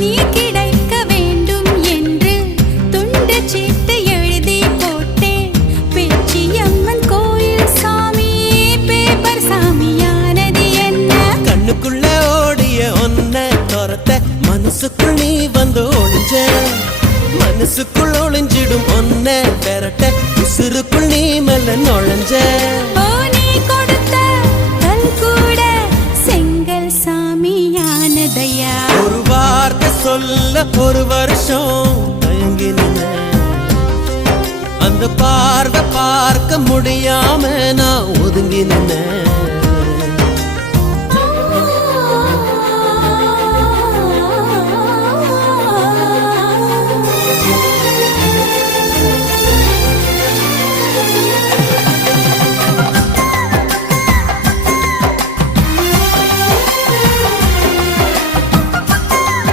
நீ கிடைக்க வேண்டும் என்று துண்டு சீட்டு எழுதி போட்டேன். பேச்சியம்மன் கோயில் சாமி பேப்பர் சாமியானது என்ன? கண்ணுக்குள்ள ஓடிய ஒன்ன துரத்த மனசுக்குள் நீ வந்து ஒளிஞ்ச. மனசுக்குள் ஒளிஞ்சிடும் ஒன்ன பெறட்ட உசுருக்குள் நீ மெல்ல நுழைஞ்ச. நீ கொடுத்த கல் கூட செங்கல் சாமியானதையா? ஒரு வார்த்தை சொல்ல ஒரு வருஷம் தயங்கி நின்ன. அந்த பார்வை பார்க்க முடியாம நான் ஒதுங்கி நின்ன.